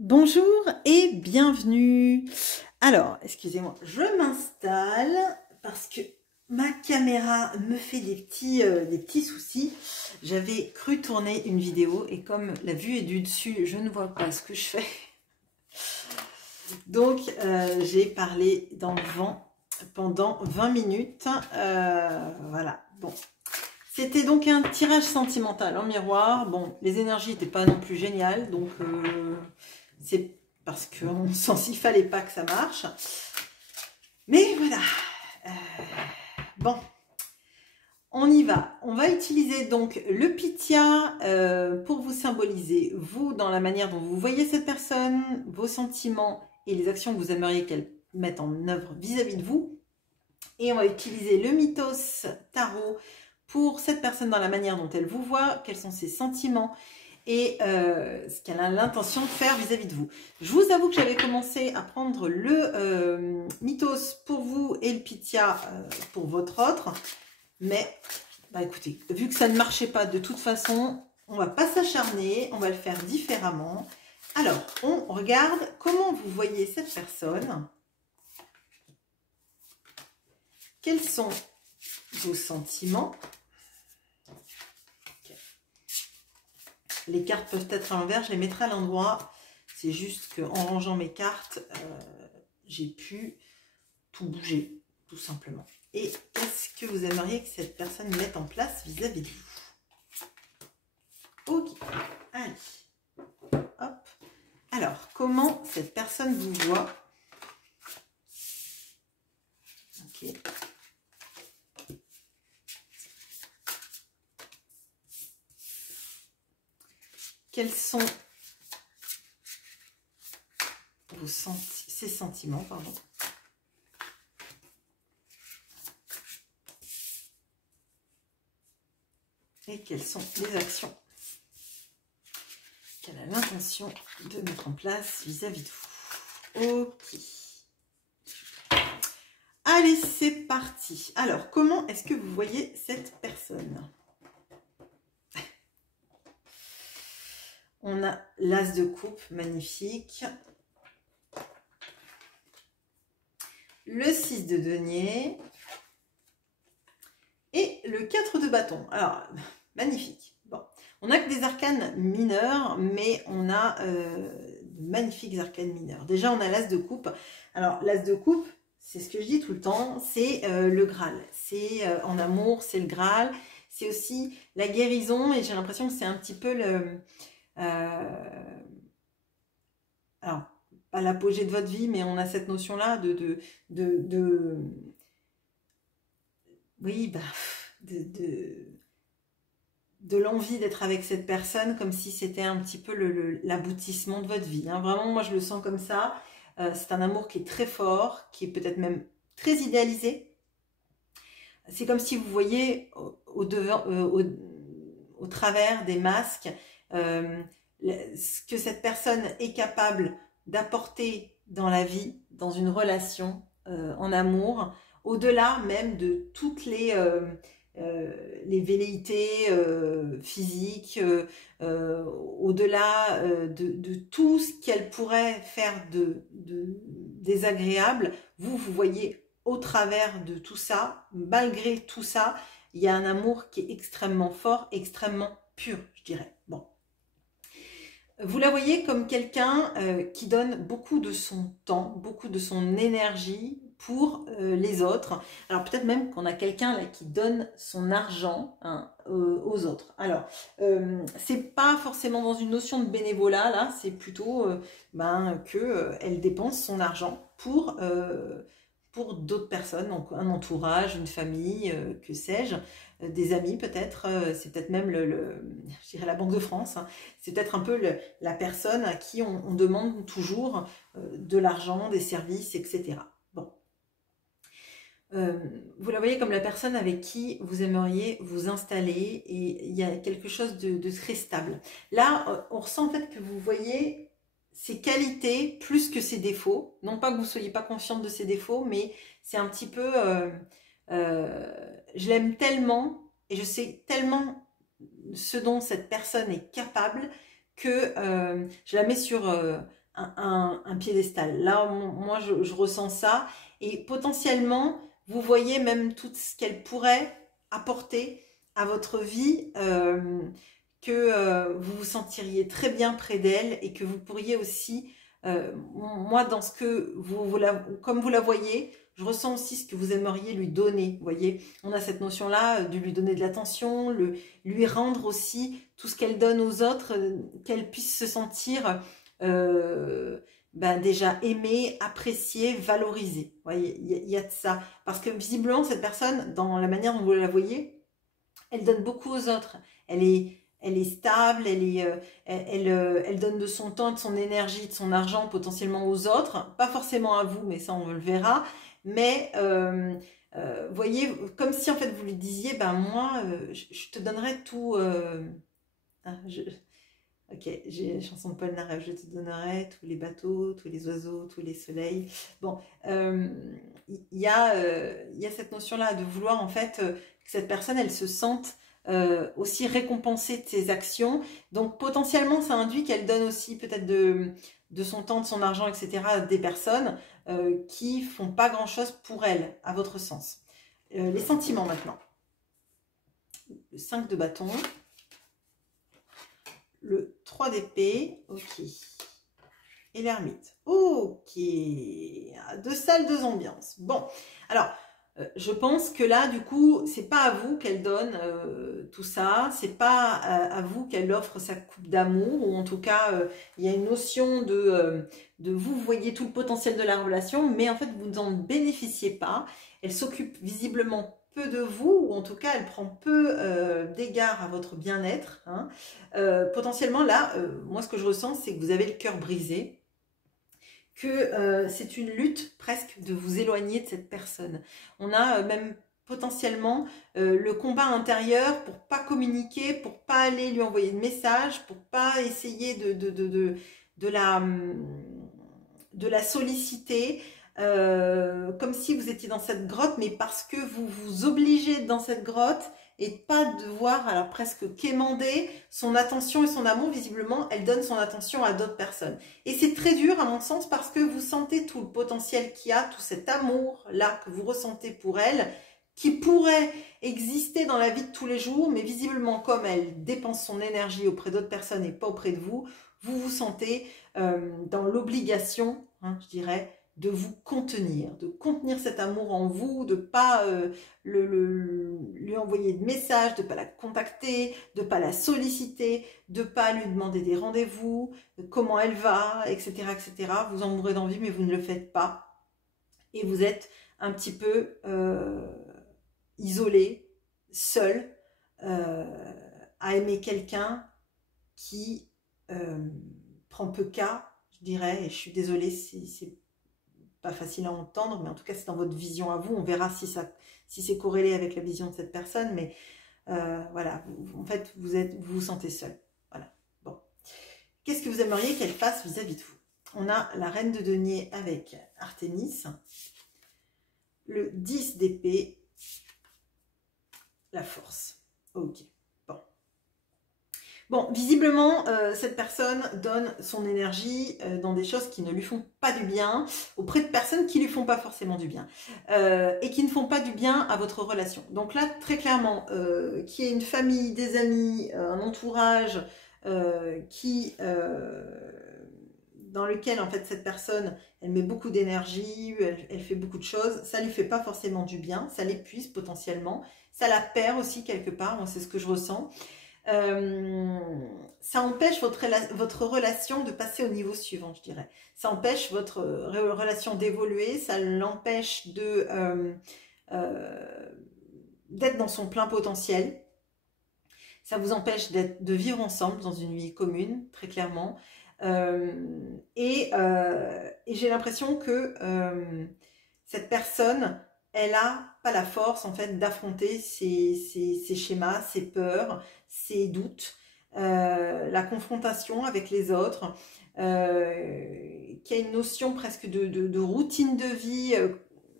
Bonjour et bienvenue. Alors, excusez-moi, je m'installe parce que ma caméra me fait des petits soucis. J'avais cru tourner une vidéo et comme la vue est du dessus, je ne vois pas ce que je fais. Donc, j'ai parlé dans le vent pendant 20 minutes. Voilà, bon. C'était donc un tirage sentimental en miroir. Bon, les énergies n'étaient pas non plus géniales, donc c'est parce qu'on sent s'il fallait pas que ça marche. Mais voilà. Bon, on y va. On va utiliser donc le Pythia pour vous symboliser, vous, dans la manière dont vous voyez cette personne, vos sentiments et les actions que vous aimeriez qu'elle mette en œuvre vis-à-vis de vous. Et on va utiliser le Mythos Tarot pour cette personne dans la manière dont elle vous voit, quels sont ses sentiments et ce qu'elle a l'intention de faire vis-à-vis de vous. Je vous avoue que j'avais commencé à prendre le Mythos pour vous et le Pythia pour votre autre, mais bah écoutez, vu que ça ne marchait pas de toute façon, on va pas s'acharner, on va le faire différemment. Alors, on regarde comment vous voyez cette personne. Quels sont vos sentiments? Les cartes peuvent être à l'envers, je les mettrai à l'endroit. C'est juste qu'en rangeant mes cartes, j'ai pu tout bouger, tout simplement. Et qu'est-ce que vous aimeriez que cette personne mette en place vis-à-vis de vous? Ok, allez, hop. Alors, comment cette personne vous voit? Ok. Quels sont ses sentiments, pardon. Et quelles sont les actions qu'elle a l'intention de mettre en place vis-à-vis de vous? Ok. Allez, c'est parti. Alors, comment est-ce que vous voyez cette personne? On a l'As de coupe, magnifique. Le 6 de denier. Et le 4 de bâton. Alors, magnifique. Bon, on n'a que des arcanes mineurs, mais on a de magnifiques arcanes mineurs. Déjà, on a l'As de coupe. Alors, l'As de coupe, c'est ce que je dis tout le temps, c'est le Graal. C'est en amour, c'est le Graal. C'est aussi la guérison, et j'ai l'impression que c'est un petit peu le... alors, pas l'apogée de votre vie, mais on a cette notion-là oui, bah, de l'envie d'être avec cette personne, comme si c'était un petit peu l'aboutissement de votre vie. Hein. Vraiment, moi, je le sens comme ça. C'est un amour qui est très fort, qui est peut-être même très idéalisé. C'est comme si vous voyez au travers des masques ce que cette personne est capable d'apporter dans la vie, dans une relation, en amour, au-delà même de toutes les velléités physiques, au-delà de tout ce qu'elle pourrait faire de désagréable, vous voyez au travers de tout ça, malgré tout ça, il y a un amour qui est extrêmement fort, extrêmement pur, je dirais. Bon. Vous la voyez comme quelqu'un qui donne beaucoup de son temps, beaucoup de son énergie pour les autres. Alors peut-être même qu'on a quelqu'un là qui donne son argent hein, aux autres. Alors c'est pas forcément dans une notion de bénévolat là, c'est plutôt que elle dépense son argent pour d'autres personnes, donc un entourage, une famille, que sais-je, des amis peut-être, c'est peut-être même je dirais la Banque de France, hein. C'est peut-être un peu la personne à qui on demande toujours de l'argent, des services, etc. Bon. Vous la voyez comme la personne avec qui vous aimeriez vous installer et il y a quelque chose de très stable. Là, on ressent en fait que vous voyez ses qualités plus que ses défauts. Non pas que vous ne soyez pas consciente de ses défauts, mais c'est un petit peu... je l'aime tellement et je sais tellement ce dont cette personne est capable que je la mets sur un piédestal. Là, moi, je ressens ça. Et potentiellement, vous voyez même tout ce qu'elle pourrait apporter à votre vie, que vous vous sentiriez très bien près d'elle et que vous pourriez aussi, moi, dans ce que comme vous la voyez, je ressens aussi ce que vous aimeriez lui donner. Vous voyez, on a cette notion-là de lui donner de l'attention, lui rendre aussi tout ce qu'elle donne aux autres, qu'elle puisse se sentir déjà aimée, appréciée, valorisée. Vous voyez, il y a de ça. Parce que visiblement, cette personne, dans la manière dont vous la voyez, elle donne beaucoup aux autres. Elle est stable, elle donne de son temps, de son énergie, de son argent potentiellement aux autres. Pas forcément à vous, mais ça on le verra. Mais voyez, comme si en fait vous lui disiez, ben moi, je te donnerai tout. Ok, j'ai la chanson de Paul Naref, je te donnerai tous les bateaux, tous les oiseaux, tous les soleils. Bon, il y a cette notion-là de vouloir en fait que cette personne, elle se sente aussi récompensée de ses actions. Donc potentiellement, ça induit qu'elle donne aussi peut-être de son temps, de son argent, etc. à des personnes qui font pas grand-chose pour elle, à votre sens. Les sentiments maintenant. Le 5 de bâton. Le 3 d'épée, ok. Et l'ermite, ok. 2 salles, 2 ambiances. Bon, alors, je pense que là, du coup, c'est pas à vous qu'elle donne tout ça. C'est pas à vous qu'elle offre sa coupe d'amour. Ou en tout cas, il y a une notion de vous voyez tout le potentiel de la relation, mais en fait, vous n'en bénéficiez pas. Elle s'occupe visiblement peu de vous, ou en tout cas elle prend peu d'égard à votre bien-être, hein. Potentiellement là, moi ce que je ressens c'est que vous avez le cœur brisé, que c'est une lutte presque de vous éloigner de cette personne. On a même potentiellement le combat intérieur pour pas communiquer, pour pas aller lui envoyer de messages, pour pas essayer de la solliciter, comme si vous étiez dans cette grotte, mais parce que vous vous obligez dans cette grotte et pas devoir alors presque quémander son attention et son amour. Visiblement, elle donne son attention à d'autres personnes. Et c'est très dur à mon sens parce que vous sentez tout le potentiel qu'il y a, tout cet amour-là que vous ressentez pour elle, qui pourrait exister dans la vie de tous les jours, mais visiblement comme elle dépense son énergie auprès d'autres personnes et pas auprès de vous, vous vous sentez dans l'obligation, hein, je dirais, de vous contenir, de contenir cet amour en vous, de ne pas lui envoyer de messages, de ne pas la contacter, de ne pas la solliciter, de ne pas lui demander des rendez-vous, comment elle va, etc., etc. Vous en mourrez d'envie, mais vous ne le faites pas. Et vous êtes un petit peu isolé, seul, à aimer quelqu'un qui prend peu cas, je dirais, et je suis désolée si c'est pas facile à entendre, mais en tout cas c'est dans votre vision à vous, on verra si c'est corrélé avec la vision de cette personne, mais voilà, en fait vous vous sentez seul, voilà. Bon, qu'est-ce que vous aimeriez qu'elle fasse vis-à-vis de vous? On a la reine de denier avec Artémis, le 10 d'épée, la force, ok. Bon, visiblement, cette personne donne son énergie dans des choses qui ne lui font pas du bien, auprès de personnes qui lui font pas forcément du bien, et qui ne font pas du bien à votre relation. Donc là, très clairement, qu'il y ait une famille, des amis, un entourage dans lequel, en fait, cette personne, elle met beaucoup d'énergie, elle fait beaucoup de choses, ça lui fait pas forcément du bien, ça l'épuise potentiellement, ça la perd aussi quelque part, moi c'est ce que je ressens. Ça empêche votre relation de passer au niveau suivant, je dirais. Ça empêche votre relation d'évoluer, ça l'empêche d'être dans son plein potentiel. Ça vous empêche de vivre ensemble dans une vie commune, très clairement. Et j'ai l'impression que cette personne, elle n'a pas la force en fait d'affronter ses schémas, ses peurs, ses doutes, la confrontation avec les autres, qui a une notion presque de routine de vie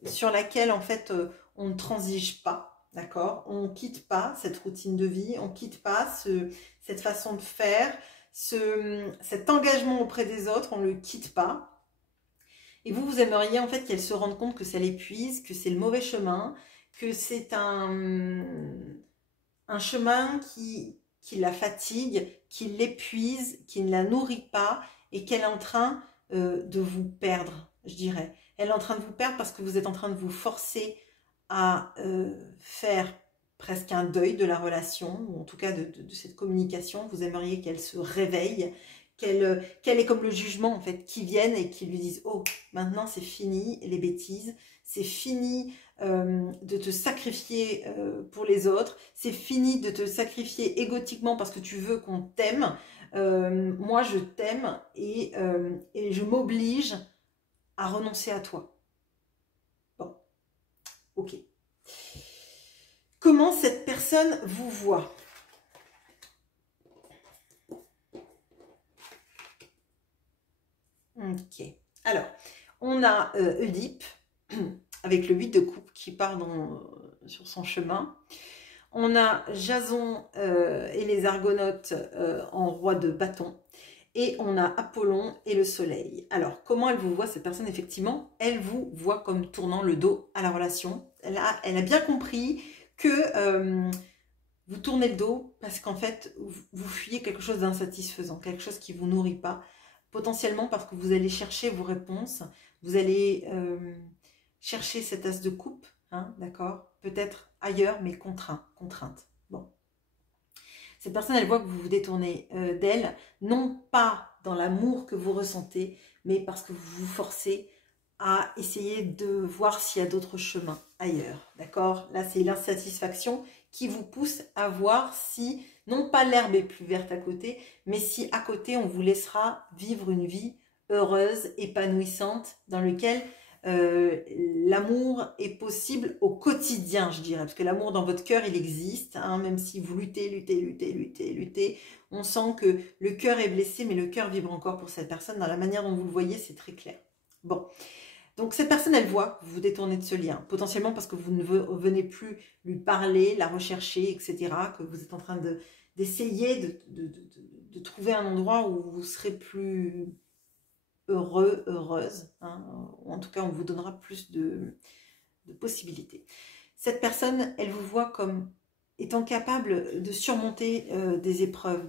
sur laquelle en fait on ne transige pas, d'accord? On ne quitte pas cette routine de vie, on ne quitte pas cette façon de faire, cet engagement auprès des autres, on ne le quitte pas. Et vous aimeriez en fait qu'elle se rende compte que ça l'épuise, que c'est le mauvais chemin, que c'est un chemin qui la fatigue, qui l'épuise, qui ne la nourrit pas et qu'elle est en train de vous perdre, je dirais. Elle est en train de vous perdre parce que vous êtes en train de vous forcer à faire presque un deuil de la relation, ou en tout cas de cette communication. Vous aimeriez qu'elle se réveille, qu'elle ait comme le jugement en fait, qui vienne et qui lui dise « Oh, maintenant c'est fini les bêtises, c'est fini de te sacrifier pour les autres, c'est fini de te sacrifier égotiquement parce que tu veux qu'on t'aime. Moi je t'aime et je m'oblige à renoncer à toi. » Bon, ok. Comment cette personne vous voit? Ok. Alors, on a Oedipe avec le 8 de coupe qui part sur son chemin. On a Jason et les Argonautes en roi de bâton. Et on a Apollon et le soleil. Alors, comment elle vous voit, cette personne? Effectivement, elle vous voit comme tournant le dos à la relation. Elle a bien compris que vous tournez le dos parce qu'en fait, vous fuyez quelque chose d'insatisfaisant, quelque chose qui ne vous nourrit pas. Potentiellement parce que vous allez chercher vos réponses, vous allez chercher cet as de coupe, hein, d'accord? Peut-être ailleurs, mais contrainte. Bon. Cette personne, elle voit que vous vous détournez d'elle, non pas dans l'amour que vous ressentez, mais parce que vous vous forcez à essayer de voir s'il y a d'autres chemins ailleurs, d'accord? Là, c'est l'insatisfaction qui vous pousse à voir si, non pas l'herbe est plus verte à côté, mais si à côté, on vous laissera vivre une vie heureuse, épanouissante, dans laquelle l'amour est possible au quotidien, je dirais, parce que l'amour dans votre cœur, il existe, hein, même si vous luttez, on sent que le cœur est blessé, mais le cœur vibre encore pour cette personne. Dans la manière dont vous le voyez, c'est très clair. Bon, donc cette personne, elle voit que vous vous détournez de ce lien, potentiellement parce que vous ne venez plus lui parler, la rechercher, etc., que vous êtes en train d'essayer de trouver un endroit où vous serez plus heureux, heureuse, hein, ou en tout cas on vous donnera plus de possibilités. Cette personne, elle vous voit comme étant capable de surmonter des épreuves.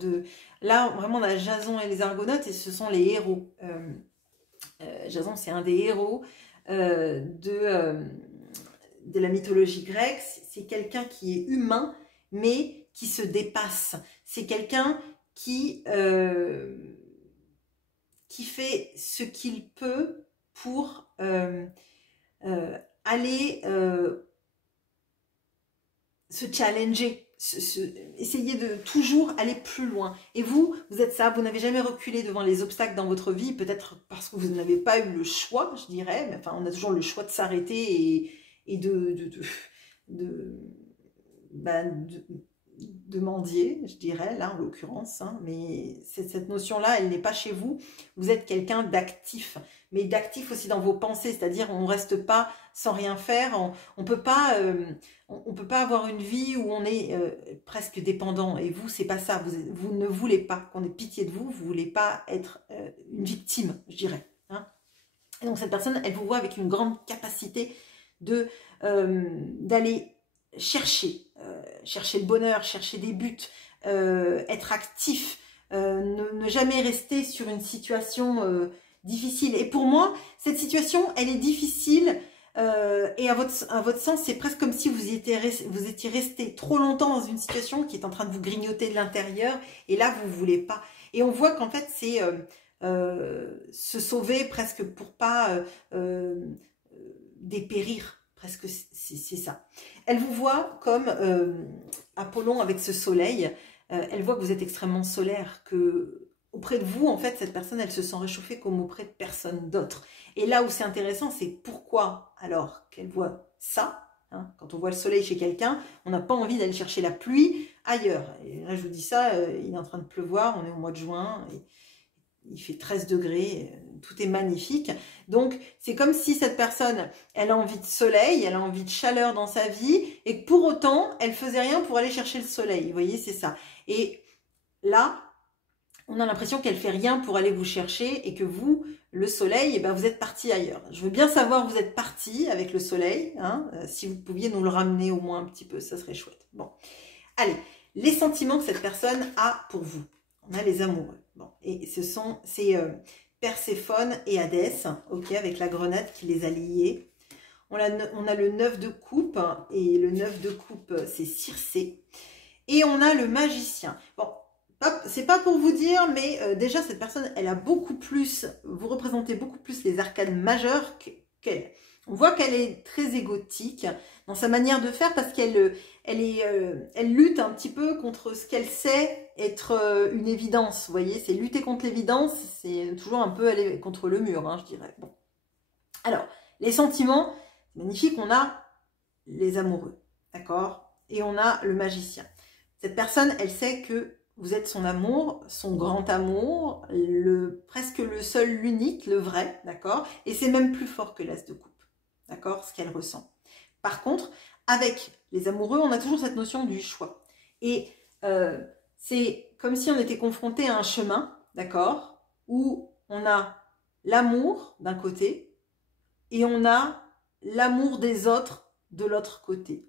Là, vraiment, on a Jason et les Argonautes et ce sont les héros. Jason, c'est un des héros de la mythologie grecque. C'est quelqu'un qui est humain, mais qui se dépasse. C'est quelqu'un qui fait ce qu'il peut pour aller se challenger, essayer de toujours aller plus loin. Et vous êtes ça, vous n'avez jamais reculé devant les obstacles dans votre vie, peut-être parce que vous n'avez pas eu le choix, je dirais, mais enfin on a toujours le choix de s'arrêter et de mendier, je dirais, là en l'occurrence, hein, mais cette notion-là, elle n'est pas chez vous. Vous êtes quelqu'un d'actif, mais d'actif aussi dans vos pensées, c'est-à-dire on ne reste pas sans rien faire, on peut pas avoir une vie où on est presque dépendant, et vous, c'est pas ça, vous ne voulez pas qu'on ait pitié de vous, vous voulez pas être une victime, je dirais. Hein. Et donc cette personne, elle vous voit avec une grande capacité d'aller chercher le bonheur, chercher des buts, être actif, ne jamais rester sur une situation difficile. Et pour moi, cette situation, elle est difficile et à votre sens, c'est presque comme si vous étiez resté trop longtemps dans une situation qui est en train de vous grignoter de l'intérieur et là, vous ne voulez pas. Et on voit qu'en fait, c'est se sauver presque pour pas dépérir. Presque c'est ça. Elle vous voit comme Apollon avec ce soleil. Elle voit que vous êtes extrêmement solaire, que auprès de vous, en fait, cette personne, elle se sent réchauffée comme auprès de personne d'autre. Et là où c'est intéressant, c'est pourquoi alors qu'elle voit ça. Hein, quand on voit le soleil chez quelqu'un, on n'a pas envie d'aller chercher la pluie ailleurs. Et là, je vous dis ça, il est en train de pleuvoir, on est au mois de juin. Et il fait 13 degrés, tout est magnifique. Donc, c'est comme si cette personne, elle a envie de soleil, elle a envie de chaleur dans sa vie, et que pour autant, elle faisait rien pour aller chercher le soleil. Vous voyez, c'est ça. Et là, on a l'impression qu'elle fait rien pour aller vous chercher et que vous, le soleil, eh ben, vous êtes parti ailleurs. Je veux bien savoir où vous êtes parti avec le soleil, hein, si vous pouviez nous le ramener au moins un petit peu, ça serait chouette. Bon, allez, les sentiments que cette personne a pour vous. On a les amoureux. Bon, et c'est Perséphone et Hadès, ok, avec la grenade qui les a liés. On a le 9 de coupe, et le 9 de coupe, c'est Circé. Et on a le magicien. Bon, c'est pas pour vous dire, mais déjà, cette personne, elle a beaucoup plus, vous représentez beaucoup plus les arcanes majeures qu'elle. On voit qu'elle est très égotique dans sa manière de faire parce qu'elle elle lutte un petit peu contre ce qu'elle sait être une évidence. Vous voyez, c'est lutter contre l'évidence, c'est toujours un peu aller contre le mur, hein, je dirais. Bon. Alors, les sentiments, magnifique, on a les amoureux, d'accord? Et on a le magicien. Cette personne, elle sait que vous êtes son amour, son grand amour, presque le seul, l'unique, le vrai, d'accord? Et c'est même plus fort que l'as de coupe, d'accord? Ce qu'elle ressent. Par contre, avec les amoureux, on a toujours cette notion du choix. Et c'est comme si on était confronté à un chemin, d'accord? Où on a l'amour d'un côté et on a l'amour des autres de l'autre côté.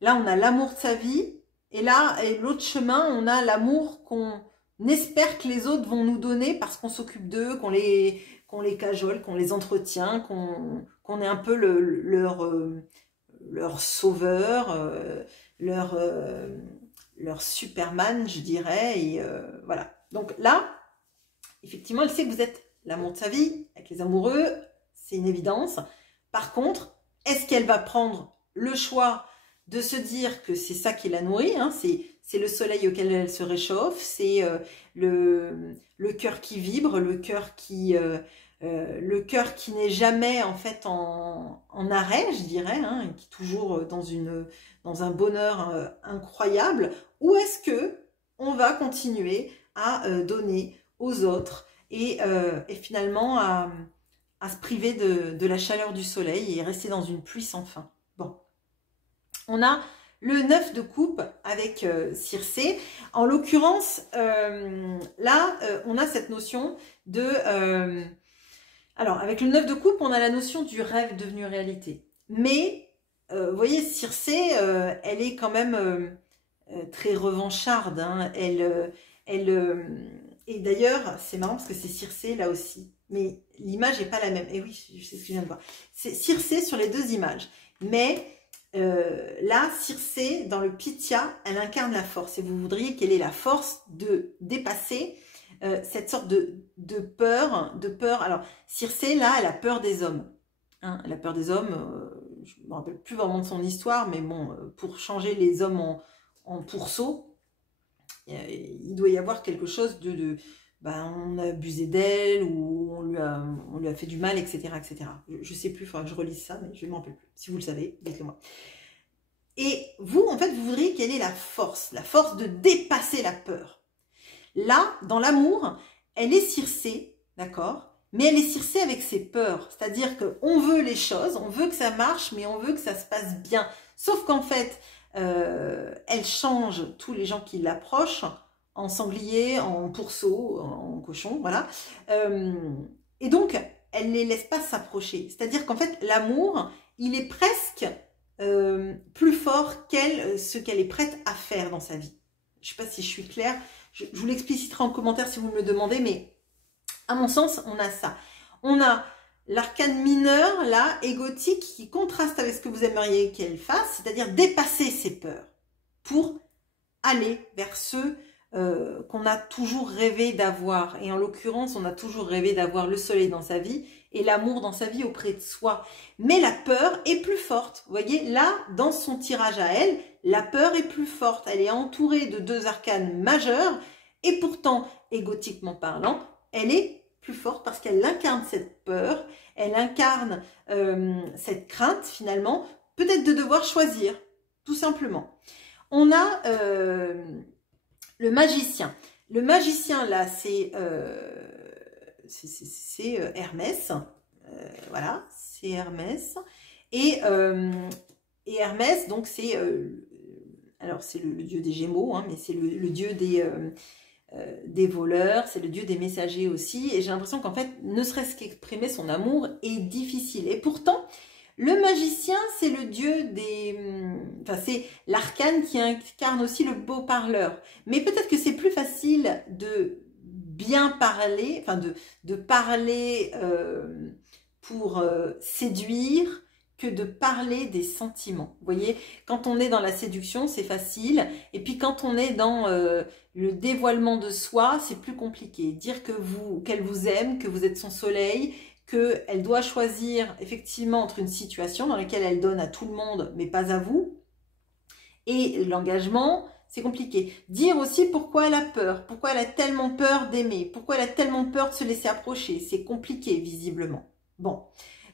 Là, on a l'amour de sa vie. Et là, et l'autre chemin, on a l'amour qu'on espère que les autres vont nous donner parce qu'on s'occupe d'eux, qu'on les cajole, qu'on les entretient, qu'on est un peu leur sauveur, leur Superman, je dirais. Et voilà. Donc là, effectivement, elle sait que vous êtes l'amour de sa vie, avec les amoureux, c'est une évidence. Par contre, est-ce qu'elle va prendre le choix de se dire que c'est ça qui la nourrit, hein, c'est le soleil auquel elle se réchauffe, c'est le cœur qui vibre, le cœur qui n'est jamais en fait en arrêt, je dirais, hein, qui est toujours dans un bonheur incroyable, ou est-ce que on va continuer à donner aux autres et finalement à se priver de la chaleur du soleil et rester dans une pluie sans fin. Bon. On a le 9 de coupe avec Circé. En l'occurrence, là, on a cette notion de... alors, avec le 9 de coupe, on a la notion du rêve devenu réalité. Mais, vous voyez, Circé, elle est quand même très revancharde. Hein. Et d'ailleurs, c'est marrant parce que c'est Circé là aussi. Mais l'image n'est pas la même. Et oui, je sais ce que je viens de voir. C'est Circé sur les deux images. Mais... là, Circé, dans le Pythia, elle incarne la force. Et vous voudriez qu'elle ait la force de dépasser cette sorte de peur. Alors, Circé, là, elle a peur des hommes. Hein, elle a peur des hommes. Je ne me rappelle plus vraiment de son histoire, mais bon, pour changer les hommes en pourceaux, il doit y avoir quelque chose ben, on a abusé d'elle ou on lui a fait du mal, etc. etc. Je ne sais plus, il faudra que je relise ça, mais je ne m'en rappelle plus. Si vous le savez, dites-le moi. Et vous, en fait, vous voudriez quelle est la force de dépasser la peur. Là, dans l'amour, elle est Circé, d'accord? Mais elle est Circé avec ses peurs. C'est-à-dire qu'on veut les choses, on veut que ça marche, mais on veut que ça se passe bien. Sauf qu'en fait, elle change tous les gens qui l'approchent en sanglier, en pourceau, en cochon, voilà. Et donc, elle ne les laisse pas s'approcher. C'est-à-dire qu'en fait, l'amour, il est presque plus fort ce qu'elle est prête à faire dans sa vie. Je ne sais pas si je suis claire. Je vous l'expliciterai en commentaire si vous me le demandez, mais à mon sens, on a ça. On a l'arcane mineur, là, égotique, qui contraste avec ce que vous aimeriez qu'elle fasse, c'est-à-dire dépasser ses peurs pour aller vers ceux qu'on a toujours rêvé d'avoir. Et en l'occurrence, on a toujours rêvé d'avoir le soleil dans sa vie et l'amour dans sa vie auprès de soi. Mais la peur est plus forte. Vous voyez, là, dans son tirage à elle, la peur est plus forte. Elle est entourée de deux arcanes majeurs et pourtant, égotiquement parlant, elle est plus forte parce qu'elle incarne cette peur, elle incarne cette crainte finalement, peut-être de devoir choisir, tout simplement. On a le magicien. Le magicien, là, c'est Hermès. Voilà, c'est Hermès. Et Hermès, donc, c'est... alors, c'est le dieu des Gémeaux, hein, mais c'est le dieu des voleurs, c'est le dieu des messagers aussi. Et j'ai l'impression qu'en fait, ne serait-ce qu'exprimer son amour est difficile. Et pourtant, le magicien, c'est le dieu des... Enfin, c'est l'arcane qui incarne aussi le beau parleur. Mais peut-être que c'est plus facile de bien parler, enfin de parler pour séduire que de parler des sentiments. Vous voyez, quand on est dans la séduction, c'est facile. Et puis quand on est dans le dévoilement de soi, c'est plus compliqué. Dire qu'elle vous aime, que vous êtes son soleil, qu'elle doit choisir effectivement entre une situation dans laquelle elle donne à tout le monde, mais pas à vous, et l'engagement, c'est compliqué. Dire aussi pourquoi elle a peur, pourquoi elle a tellement peur d'aimer, pourquoi elle a tellement peur de se laisser approcher, c'est compliqué visiblement. Bon,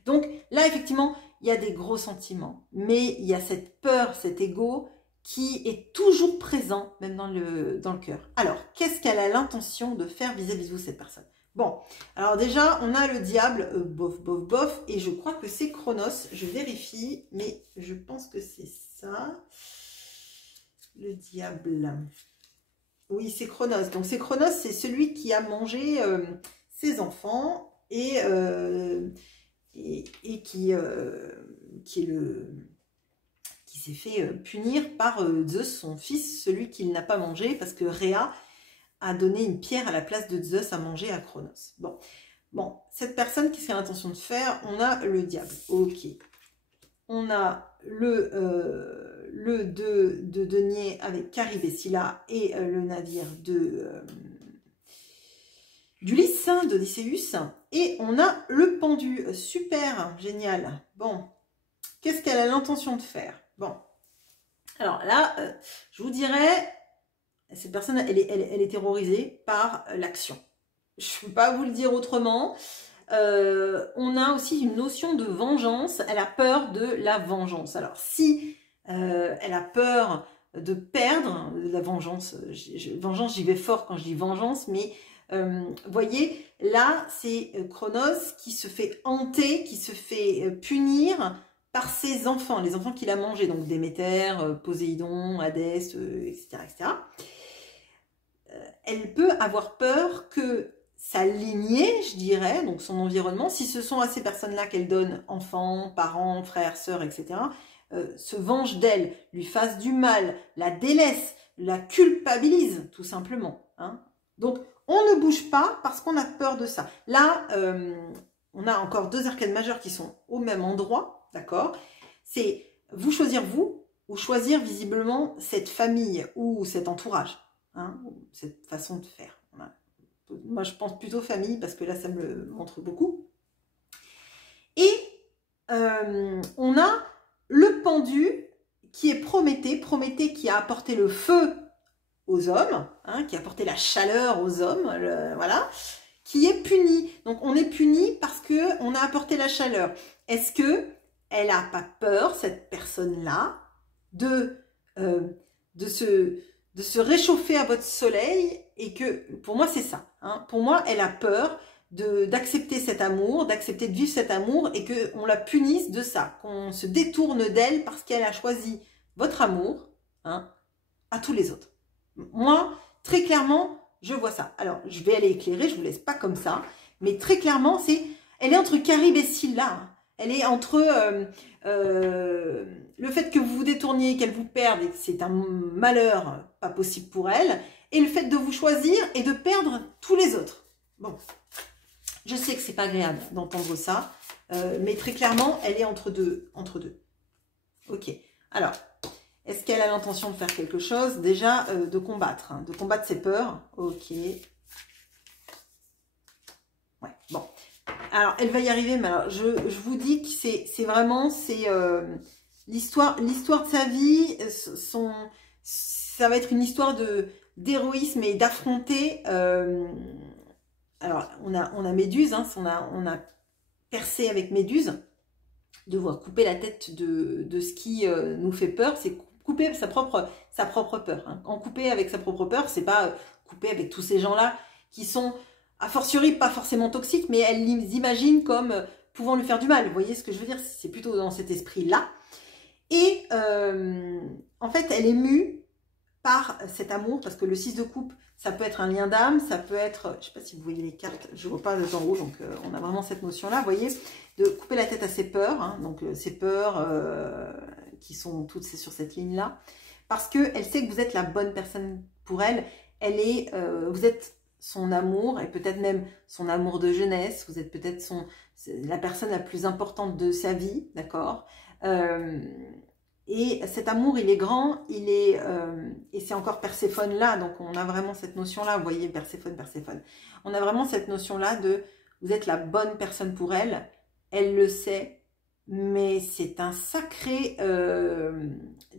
donc là effectivement, il y a des gros sentiments, mais il y a cette peur, cet ego qui est toujours présent, même dans le cœur. Alors, qu'est-ce qu'elle a l'intention de faire vis-à-vis de vous, cette personne? Bon, alors déjà, on a le diable, bof, bof, bof, et je crois que c'est Chronos, je vérifie, mais je pense que c'est ça, le diable. Oui, c'est Chronos, donc c'est Chronos, c'est celui qui a mangé ses enfants, et qui s'est fait punir par Zeus, son fils, celui qu'il n'a pas mangé, parce que Rhea a donné une pierre à la place de Zeus à manger à Chronos. Bon, cette personne, qu'est-ce qu'elle a l'intention de faire? On a le diable, ok. On a le 2 de denier avec Charybdis et le navire d'Ulysse, d'Odysseus, et on a le pendu, super, génial. Bon, qu'est-ce qu'elle a l'intention de faire? Bon, alors là, je vous dirais, cette personne, elle est terrorisée par l'action. Je ne peux pas vous le dire autrement. On a aussi une notion de vengeance, elle a peur de la vengeance. Alors si elle a peur de perdre la vengeance, vengeance, j'y vais fort quand je dis vengeance, mais voyez, là, c'est Chronos qui se fait hanter, qui se fait punir par ses enfants, les enfants qu'il a mangés, donc Déméter, Poséidon, Hadès, etc., etc. Elle peut avoir peur que sa lignée, je dirais, donc son environnement, si ce sont à ces personnes-là qu'elle donne enfants, parents, frères, sœurs, etc., se venge d'elle, lui fasse du mal, la délaisse, la culpabilise, tout simplement. Hein. Donc, on ne bouge pas parce qu'on a peur de ça. Là, on a encore 2 arcanes majeures qui sont au même endroit, d'accord? C'est vous choisir vous ou choisir visiblement cette famille ou cet entourage, hein, cette façon de faire. Voilà. Moi, je pense plutôt famille parce que là, ça me le montre beaucoup. Et on a le pendu qui est Prométhée, Prométhée qui a apporté le feu aux hommes, hein, qui a apporté la chaleur aux hommes, voilà, qui est puni. Donc on est puni parce que on a apporté la chaleur. Est-ce que elle n'a pas peur, cette personne-là, de se réchauffer à votre soleil? Et que, pour moi, c'est ça. Hein, pour moi, elle a peur d'accepter cet amour, d'accepter de vivre cet amour et qu'on la punisse de ça, qu'on se détourne d'elle parce qu'elle a choisi votre amour, hein, à tous les autres. Moi, très clairement, je vois ça. Alors, je vais aller éclairer, je ne vous laisse pas comme ça. Mais très clairement, elle est entre Charybdis et Scylla. Hein. Elle est entre le fait que vous vous détourniez, qu'elle vous perde, et que c'est un malheur pas possible pour elle, et le fait de vous choisir et de perdre tous les autres. Bon, je sais que c'est pas agréable d'entendre ça, mais très clairement, elle est entre deux. Ok, alors... Est-ce qu'elle a l'intention de faire quelque chose? Déjà, de combattre. Hein, de combattre ses peurs. Ok. Ouais, bon. Alors, elle va y arriver, mais alors, je vous dis que c'est vraiment... l'histoire de sa vie. Ça va être une histoire d'héroïsme et d'affronter... alors, on a Méduse. Hein, on a percé avec Méduse. Devoir couper la tête de ce qui nous fait peur, c'est couper sa propre peur. Hein. En couper avec sa propre peur, c'est pas couper avec tous ces gens-là qui sont, a fortiori, pas forcément toxiques, mais elle les imagine comme pouvant lui faire du mal. Vous voyez ce que je veux dire? C'est plutôt dans cet esprit-là. Et en fait, elle est mue par cet amour, parce que le 6 de coupe, Ça peut être un lien d'âme, ça peut être, je ne sais pas si vous voyez les cartes, je ne vois pas en haut, donc on a vraiment cette notion-là, vous voyez, de couper la tête à ses peurs, hein, donc ces peurs qui sont toutes sur cette ligne-là, parce qu'elle sait que vous êtes la bonne personne pour elle, vous êtes son amour, et peut-être même son amour de jeunesse, vous êtes peut-être la personne la plus importante de sa vie, d'accord et cet amour, il est grand, et c'est encore Perséphone là, donc on a vraiment cette notion-là, vous voyez, Perséphone. On a vraiment cette notion-là de, vous êtes la bonne personne pour elle, elle le sait, mais c'est un sacré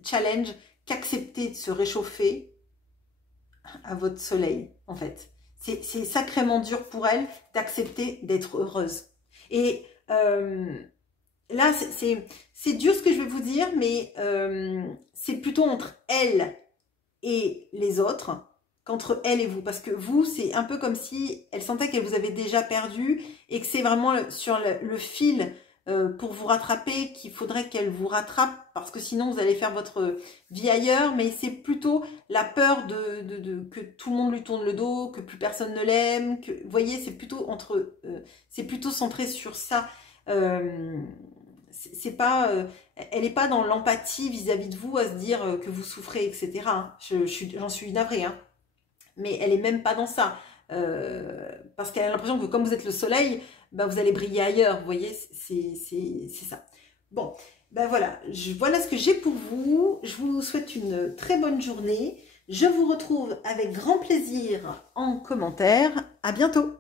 challenge qu'accepter de se réchauffer à votre soleil, en fait. C'est sacrément dur pour elle d'accepter d'être heureuse. Et là, c'est dur ce que je vais vous dire, mais c'est plutôt entre elle et les autres qu'entre elle et vous. Parce que vous, c'est un peu comme si elle sentait qu'elle vous avait déjà perdu et que c'est vraiment sur le fil pour vous rattraper qu'il faudrait qu'elle vous rattrape parce que sinon vous allez faire votre vie ailleurs. Mais c'est plutôt la peur que tout le monde lui tourne le dos, que plus personne ne l'aime. Vous voyez, c'est plutôt c'est plutôt centré sur ça. C'est pas, elle n'est pas dans l'empathie vis-à-vis de vous à se dire que vous souffrez, etc. Hein. J'en suis navrée, hein. Mais elle est même pas dans ça. Parce qu'elle a l'impression que comme vous êtes le soleil, bah, vous allez briller ailleurs. Vous voyez, c'est ça. Bon, ben voilà, voilà ce que j'ai pour vous. Je vous souhaite une très bonne journée. Je vous retrouve avec grand plaisir en commentaire. À bientôt.